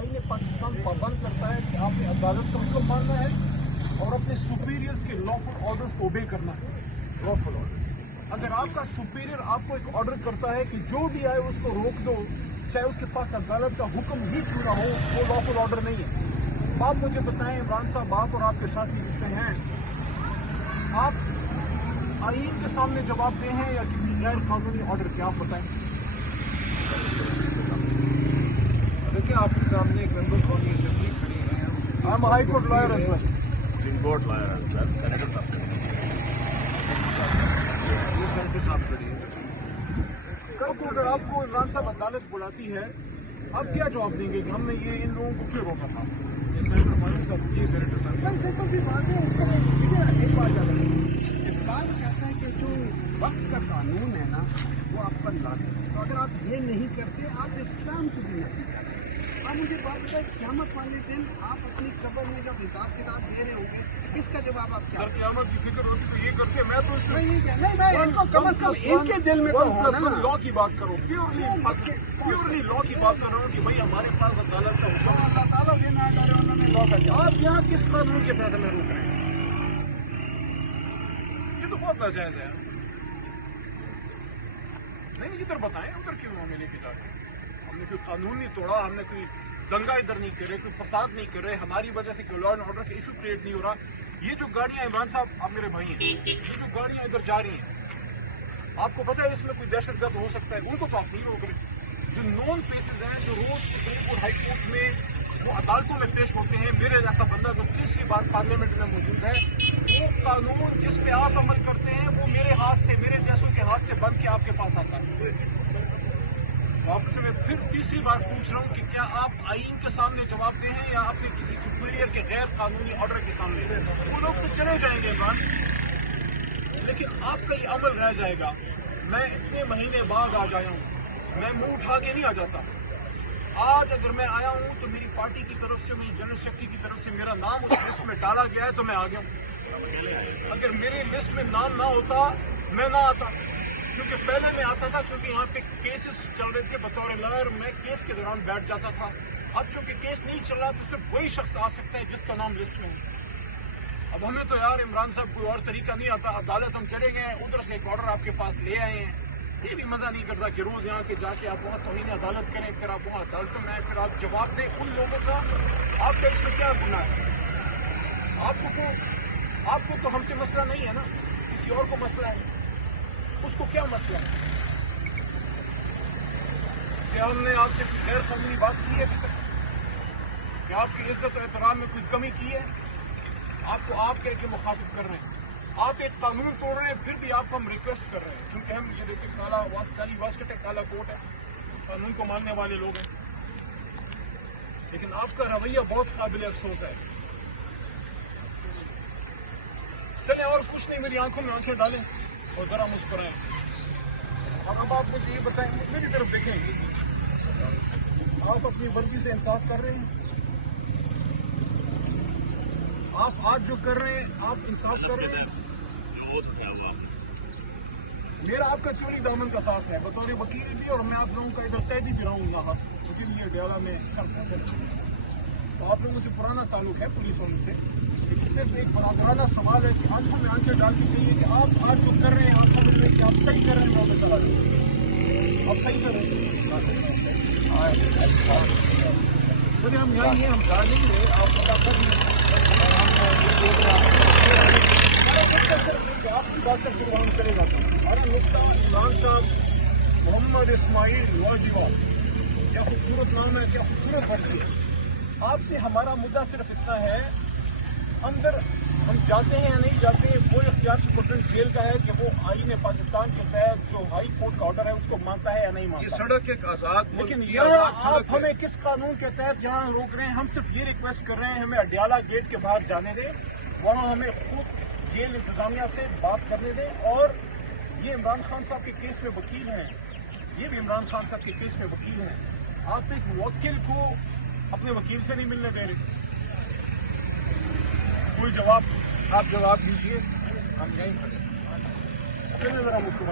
आईन पाकिस्तान पाबंद करता है कि आपने अदालत का हुक्म मानना है और अपने सुपीरियर्स के लॉफुल ऑर्डर्स को ओबे करना है। लॉफुल ऑर्डर, अगर आपका सुपीरियर आपको एक ऑर्डर करता है कि जो भी आए उसको रोक दो, चाहे उसके पास अदालत का हुक्म ही क्यों ना हो, वो लॉफुल ऑर्डर नहीं है। आप मुझे बताएं इमरान साहब, आप और आपके साथी जितने हैं, आप आईन के सामने जवाबदेह हैं या किसी गैर कानूनी ऑर्डर के? आप बताएं। देखिए, आपके सामने एक मेंबर कौमी असेंबली खड़ी है। I'm a high court lawyer as well. Court lawyer senator साहब, ये सेनेटर साहब खड़ी है। कल को अगर आपको इमरान साहब अदालत बुलाती है, आप क्या जवाब देंगे कि हमने ये इन लोगों को क्यों रोका था? ये सेनेटर मानू साहब, ये सेनेटर साहब भाई सिंपल सी बात है, उसका एक बात याद रखें, इस्लाम कहता है कि जो वक्त का कानून है ना वो आप पर लाज़िम है। तो अगर आप ये नहीं करते, आप इस्लाम की भी नहीं करते। आप मुझे बात बताएं, क़यामत वाले दिन आप अपनी कब्र में जब हिसाब किताब दे रहे होंगे, इसका जवाब आप क्या? सर, क़यामत की फिक्र होती तो ये करते, मैं तो नहीं मैं इनको कम अज कम इनके दिल में तो होना ना। लॉ की बात करो, प्योरली लॉ की बात कर रहा हूँ कि भाई हमारे पास अदालत का हुक्म है। अल्लाह ताला ये ना करे, उन्होंने लॉ का जवाब। आप यहाँ किस कानून के तहत हमें रोक रहे हैं? ये तो बहुत नाजायज है। नहीं, इधर बताएं, उधर क्यों हमें लेके जाते हैं? हमने कोई कानून नहीं तोड़ा, हमने कोई दंगा इधर नहीं कर रहे, कोई फसाद नहीं कर रहे, हमारी वजह से कोई लॉ एंड ऑर्डर का इशू क्रिएट नहीं हो रहा। ये जो गाड़ियां, इमरान साहब आप मेरे भाई हैं, ये जो गाड़ियां इधर जा रही हैं, आपको पता है इसमें कोई दहशतगर्द हो सकता है, उनको तो आप नहीं रोक रहे। जो नॉन फेसेस हैं, जो रोज सुप्रीम कोर्ट हाई कोर्ट में वो अदालतों में पेश होते हैं, मेरे जैसा बंदा जो तीसरी बार पार्लियामेंट में मौजूद है, वो कानून जिस पे आप अमल करते हैं वो मेरे हाथ से, मेरे जैसों के हाथ से बन के आपके पास आता है। आपसे मैं फिर तीसरी बार पूछ रहा हूँ कि क्या आप आईन के सामने जवाबदेह हैं या आपने किसी सुपीरियर के गैर कानूनी ऑर्डर के सामने? वो लोग तो चले जाएंगे इमरान, लेकिन आपका ये अमल रह जाएगा। मैं इतने महीने बाद आ गया हूँ, मैं मुंह उठा के नहीं आ जाता। आज अगर मैं आया हूँ तो मेरी पार्टी की तरफ से, मेरी जनरल सेक्रेटरी की तरफ से मेरा नाम उस लिस्ट में डाला गया है, तो मैं आ गया हूँ। अगर मेरे लिस्ट में नाम ना होता, मैं ना आता, क्योंकि पहले मैं आता था, क्योंकि यहाँ पे केसेस चल रहे थे। बतौर लॉयर मैं केस के दौरान बैठ जाता था। अब चूंकि केस नहीं चल रहा तो सिर्फ वही शख्स आ सकता है जिसका नाम लिस्ट में है। अब हमें तो यार इमरान साहब कोई और तरीका नहीं आता। अदालत हम चले गए, उधर से एक ऑर्डर आपके पास ले आए हैं। ये भी मजा नहीं करता कि रोज यहाँ से जाके आप वहाँ तौहीन अदालत करें, फिर आप वहाँ अदालतों में आए, फिर आप जवाब दें उन लोगों का। आपका इसमें क्या गुनाह है? आपको तो हमसे मसला नहीं है ना, किसी और को मसला है, उसको क्या मसला है? क्या हमने आपसे कोई गैर कानूनी बात की है अभी तक? क्या आपकी इज्जत और एहतराम में कोई कमी की है? आपको आप कह के मुखातिब कर रहे हैं, आप एक कानून तोड़ रहे हैं, फिर भी आपको हम रिक्वेस्ट कर रहे हैं, क्योंकि हम ये देखिए काली वास्कट है, काला कोट है, कानून को मानने वाले लोग हैं, लेकिन आपका रवैया बहुत काबिल अफसोस है। चलें और कुछ नहीं, मेरी आंखों में आंखें डालें और जरा मुस्कुराएं। और अब आप मुझे ये बताएं, मेरी तरफ देखें, आप अपनी वर्दी से इंसाफ कर रहे हैं? आप आज जो कर रहे हैं, आप इंसाफ कर रहे हैं? मेरा आपका चोरी दामन का साथ है बतौर वकील भी, और मैं आप लोगों का इधर कैदी भी रहूंगा वकील ये डयाला में कर। तो आप लोगों से पुराना ताल्लुक है पुलिस वालों से, लेकिन सिर्फ एक बराबराना सवाल है कि आंखों में आंखें डालनी चाहिए कि आप आज जो कर रहे हैं, आप समझ रहे हैं कि आप सही कर रहे हैं, आप सही कर रहे हैं। चलिए हम यहाँ ही हैं, हम जा नहीं रहे, आप पता कर लें। आपकी बात से प्रोग्राम चले जाता हूँ। हमारा नुकता इमरान साहब मोहम्मद इस्माइल वाजिवाल, क्या खूबसूरत नाम है, क्या खूबसूरत वर्दी है। आपसे हमारा मुद्दा सिर्फ इतना है, अंदर हम जाते हैं या नहीं जाते हैं, वो इख्तियार सुप्रीम जेल का है कि वो आईन पाकिस्तान के तहत जो हाई कोर्ट का ऑर्डर है उसको मानता है या नहीं मानता। ये सड़क एक आजाद, लेकिन यहाँ आप हमें किस कानून के तहत यहाँ रोक रहे हैं? हम सिर्फ ये रिक्वेस्ट कर रहे हैं, हमें अडियाला गेट के बाहर जाने दें, वहाँ हमें खुद जेल इंतजामिया से बात करने दें। और ये इमरान खान साहब के केस में वकील हैं, ये भी इमरान खान साहब के केस में वकील हैं। आप एक वकील को अपने वकील से नहीं मिलने दे रहे, कोई जवाब? आप जवाब दीजिए, हम यहीं खड़े। चलिए जरा मुस्कुराएं।